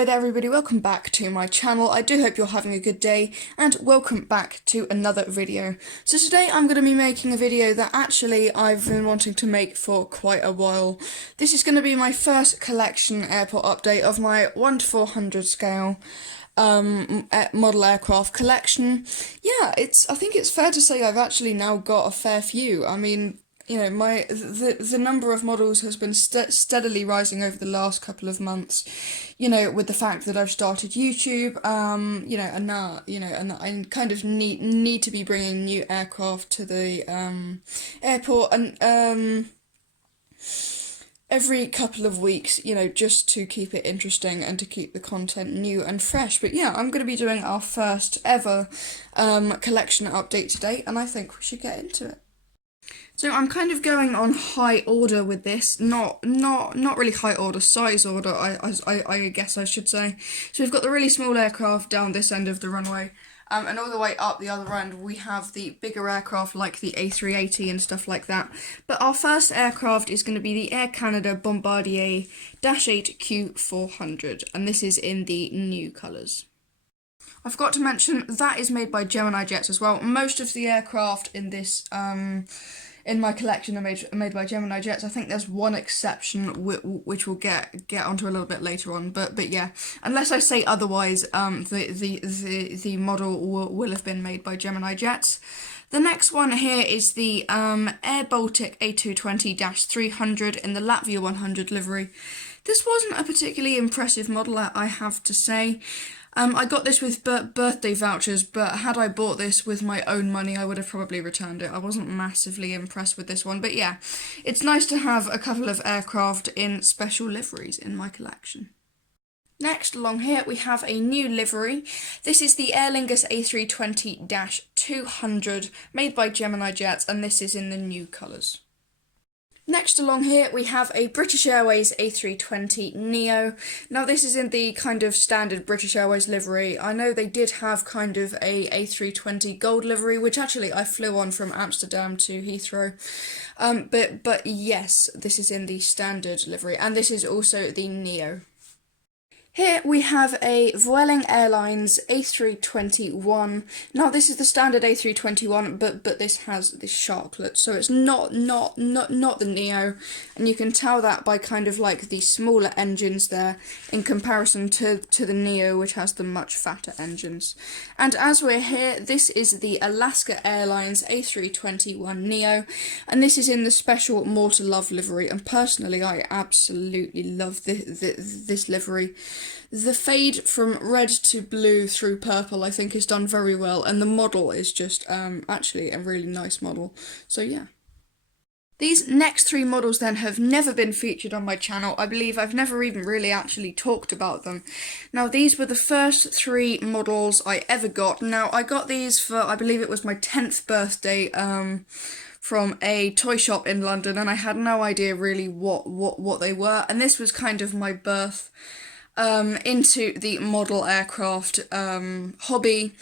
Hello there everybody, welcome back to my channel. I do hope you're having a good day and welcome back to another video. So today I'm going to be making a video that actually I've been wanting to make for quite a while. This is going to be my first collection airport update of my 1 to 400 scale model aircraft collection. Yeah, I think it's fair to say I've actually now got a fair few. I mean, you know, the number of models has been steadily rising over the last couple of months, you know, with the fact that I've started YouTube, you know, and now, you know, and I kind of need to be bringing new aircraft to the airport, and every couple of weeks, you know, just to keep it interesting and to keep the content new and fresh. But yeah, I'm going to be doing our first ever collection update today, and I think we should get into it. So I'm kind of going on high order with this, not really high order, size order, I guess I should say. So we've got the really small aircraft down this end of the runway, and all the way up the other end we have the bigger aircraft like the A380 and stuff like that. But our first aircraft is going to be the Air Canada Bombardier -8 Q400, and this is in the new colours. I forgot to mention that is made by Gemini Jets as well. Most of the aircraft in this in my collection are made by Gemini Jets. I think there's one exception which we'll get onto a little bit later on. But yeah, unless I say otherwise, the model will have been made by Gemini Jets. The next one here is the Air Baltic A220-300 in the Latvia 100 livery. This wasn't a particularly impressive model, I have to say. I got this with birthday vouchers, but had I bought this with my own money, I would have probably returned it. I wasn't massively impressed with this one, but yeah, it's nice to have a couple of aircraft in special liveries in my collection. Next along here we have a new livery. This is the Aer Lingus A320-200 made by Gemini Jets, and this is in the new colours. Next along here we have a British Airways A320neo. Now this is in the kind of standard British Airways livery. I know they did have kind of a A320 gold livery, which actually I flew on from Amsterdam to Heathrow. But yes, this is in the standard livery, and this is also the neo. Here we have a Vueling Airlines A321. Now this is the standard A321, but this has this sharklet, so it's not the Neo, and you can tell that by kind of like the smaller engines there in comparison to the Neo, which has the much fatter engines. And as we're here, this is the Alaska Airlines A321neo, and this is in the special More to Love livery, and personally I absolutely love this livery. The fade from red to blue through purple I think is done very well, and the model is just actually a really nice model, so yeah. These next three models then have never been featured on my channel. I believe I've never even really actually talked about them. Now these were the first three models I ever got. Now I got these for, I believe it was my 10th birthday, from a toy shop in London, and I had no idea really what they were, and this was kind of my birth into the model aircraft hobby.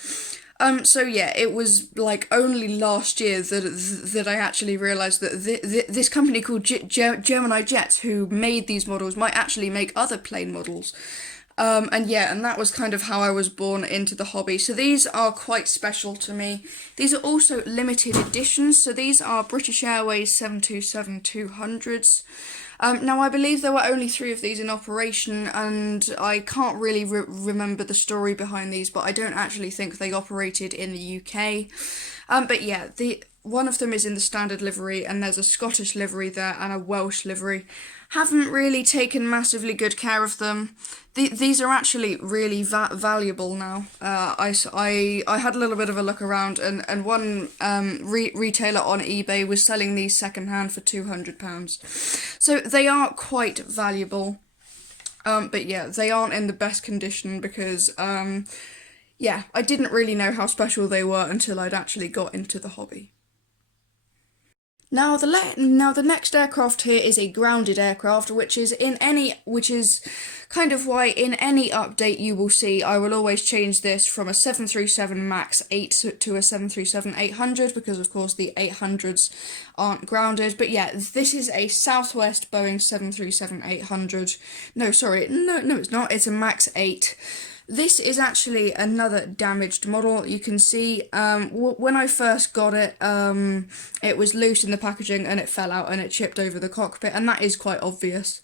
So yeah, it was like only last year that I actually realised that this company called Gemini Jets, who made these models, might actually make other plane models. And yeah, and that was kind of how I was born into the hobby. So these are quite special to me. These are also limited editions, so these are British Airways 727-200s. Now I believe there were only 3 of these in operation, and I can't really remember the story behind these, but I don't actually think they operated in the UK. But yeah, one of them is in the standard livery, and there's a Scottish livery there and a Welsh livery. Haven't really taken massively good care of them. These are actually really valuable now. I had a little bit of a look around, and one retailer on eBay was selling these secondhand for £200. So they are quite valuable. But yeah, they aren't in the best condition because, yeah, I didn't really know how special they were until I'd actually got into the hobby. Now the next aircraft here is a grounded aircraft, which is kind of why in any update you will see I will always change this from a 737 MAX 8 to a 737-800, because of course the 800s aren't grounded. But yeah, this is a Southwest Boeing 737-800. No, sorry, no, it's not. It's a MAX 8. This is actually another damaged model. You can see when I first got it, it was loose in the packaging and it fell out and it chipped over the cockpit, and that is quite obvious.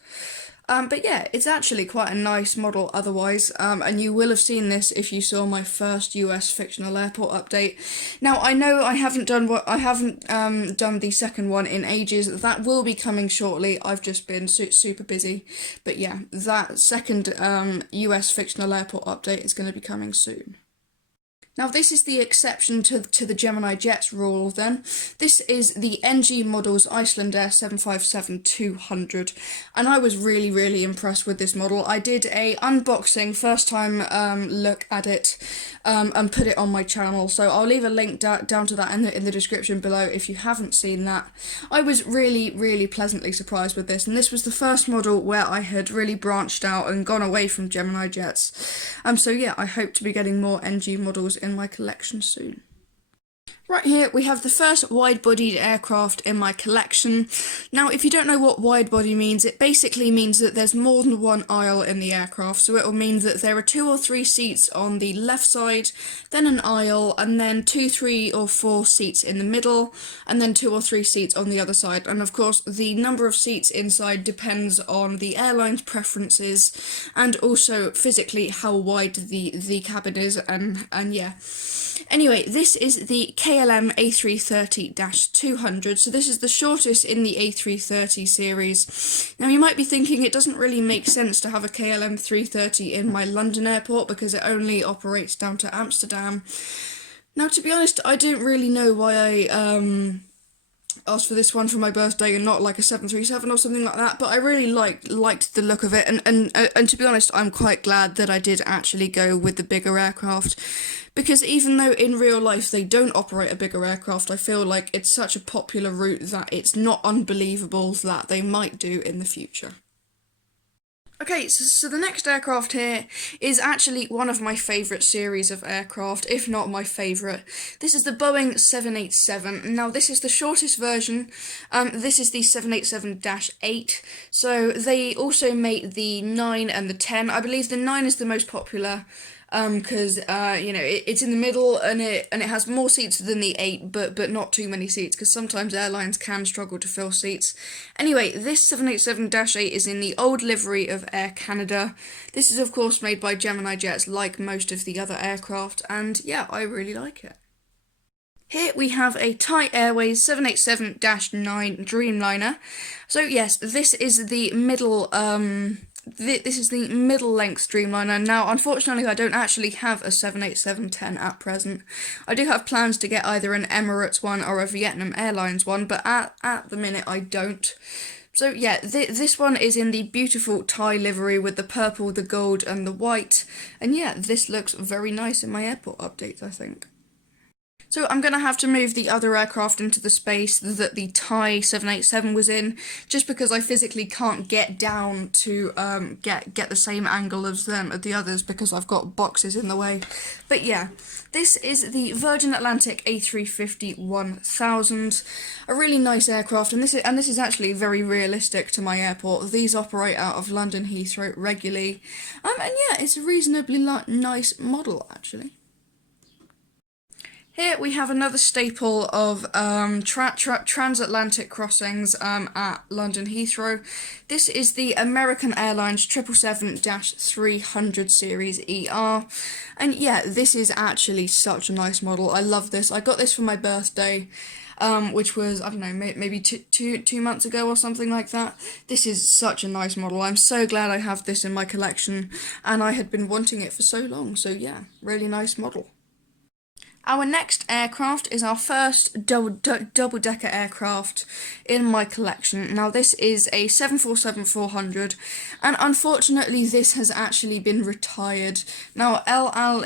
But yeah, it's actually quite a nice model otherwise, and you will have seen this if you saw my first US fictional airport update. Now, I know I haven't done done the second one in ages. That will be coming shortly. I've just been super busy. But yeah, that second US fictional airport update is going to be coming soon. Now this is the exception to the Gemini Jets rule then. This is the NG Models Icelandair 757-200, and I was really impressed with this model. I did a unboxing, first time look at it, and put it on my channel, so I'll leave a link down to that in the description below if you haven't seen that. I was really pleasantly surprised with this, and this was the first model where I had really branched out and gone away from Gemini Jets. So yeah, I hope to be getting more NG models in my collection soon. Right here we have the first wide-bodied aircraft in my collection. Now if you don't know what wide-body means, it basically means that there's more than one aisle in the aircraft, so it will mean that there are 2 or 3 seats on the left side, then an aisle, and then 2, 3 or 4 seats in the middle, and then 2 or 3 seats on the other side. And of course the number of seats inside depends on the airline's preferences and also physically how wide the cabin is, and yeah. Anyway, this is the KLM A330-200, so this is the shortest in the A330 series. Now you might be thinking it doesn't really make sense to have a KLM 330 in my London airport because it only operates down to Amsterdam. Now to be honest, I don't really know why I asked for this one for my birthday and not like a 737 or something like that, but I really liked the look of it, and to be honest, I'm quite glad that I did actually go with the bigger aircraft, because even though in real life they don't operate a bigger aircraft, I feel like it's such a popular route that it's not unbelievable that they might do in the future. Okay, so the next aircraft here is actually one of my favourite series of aircraft, if not my favourite. This is the Boeing 787. Now, this is the shortest version. This is the 787-8. So they also make the 9 and the 10. I believe the 9 is the most popular, because you know, it's in the middle and it has more seats than the 8, but not too many seats, because sometimes airlines can struggle to fill seats. Anyway, this 787-8 is in the old livery of Air Canada. This is of course made by Gemini Jets, like most of the other aircraft, and yeah, I really like it. Here we have a Thai Airways 787-9 Dreamliner. So yes, this is the middle this is the middle-length Dreamliner. Now, unfortunately, I don't actually have a 787-10 at present. I do have plans to get either an Emirates one or a Vietnam Airlines one, but at the minute I don't. So yeah, this one is in the beautiful Thai livery with the purple, the gold, and the white. And yeah, this looks very nice in my airport updates, I think. So I'm going to have to move the other aircraft into the space that the Thai 787 was in, just because I physically can't get down to get the same angle as the others, because I've got boxes in the way. But yeah, this is the Virgin Atlantic A350-1000, a really nice aircraft, and this is actually very realistic to my airport. These operate out of London Heathrow regularly, and yeah, it's a reasonably nice model actually. Here we have another staple of transatlantic crossings at London Heathrow. This is the American Airlines 777-300 Series ER. And yeah, this is actually such a nice model. I love this. I got this for my birthday, which was, I don't know, maybe two months ago or something like that. This is such a nice model. I'm so glad I have this in my collection, and I had been wanting it for so long. So yeah, really nice model. Our next aircraft is our first double-decker aircraft in my collection. Now this is a 747-400, and unfortunately this has actually been retired. Now El Al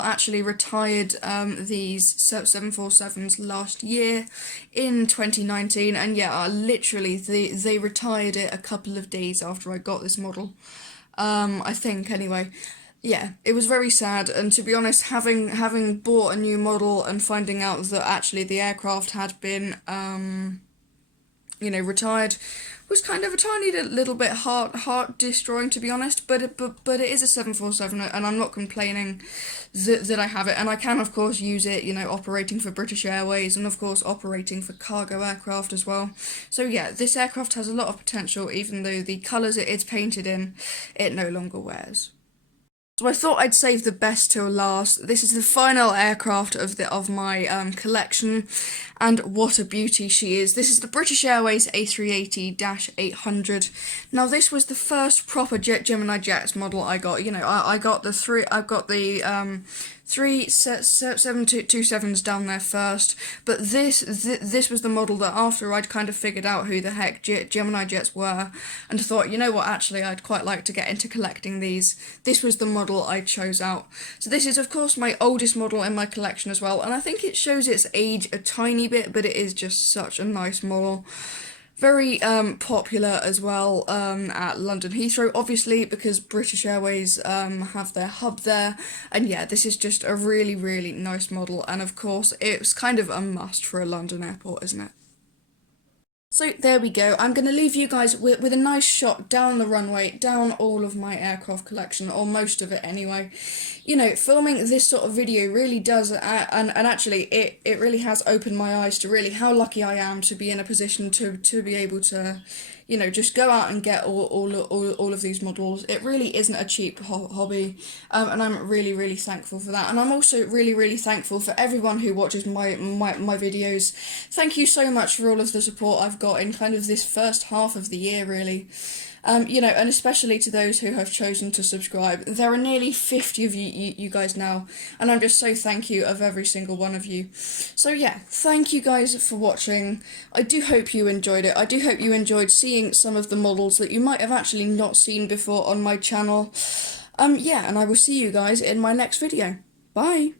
actually retired these 747s last year in 2019, and yeah, literally they retired it a couple of days after I got this model. I think anyway. Yeah, it was very sad, and to be honest, having bought a new model and finding out that actually the aircraft had been retired was kind of a tiny little bit heart destroying, to be honest. But it is a 747, and I'm not complaining that I have it, and I can of course use it, operating for British Airways and of course operating for cargo aircraft as well. So yeah, this aircraft has a lot of potential, even though the colours it's painted in, it no longer wears. So I thought I'd save the best till last. This is the final aircraft of my collection, and what a beauty she is. This is the British Airways A380-800. Now this was the first proper Gemini Jets model I got. I got the three 727s down there first, but this was the model that after I'd kind of figured out who the heck Gemini Jets were, and thought, actually I'd quite like to get into collecting these. This was the model I chose out. So this is of course my oldest model in my collection as well, and I think it shows its age a tiny bit, but it is just such a nice model. Very popular as well at London Heathrow, obviously, because British Airways have their hub there. And yeah, this is just a really, really nice model. And of course, it's kind of a must for a London airport, isn't it? So there we go. I'm going to leave you guys with a nice shot down the runway, down all of my aircraft collection, or most of it anyway. Filming this sort of video really does, and actually it really has opened my eyes to really how lucky I am to be in a position to be able to, just go out and get all of these models. It really isn't a cheap hobby, and I'm really, really thankful for that. And I'm also really, really thankful for everyone who watches my videos. Thank you so much for all of the support I've got in kind of this first half of the year, really. And especially to those who have chosen to subscribe. There are nearly 50 of you guys now, and I'm just so thank you of every single one of you. So yeah, thank you guys for watching. I do hope you enjoyed it. I do hope you enjoyed seeing some of the models that you might have actually not seen before on my channel. Yeah, and I will see you guys in my next video. Bye!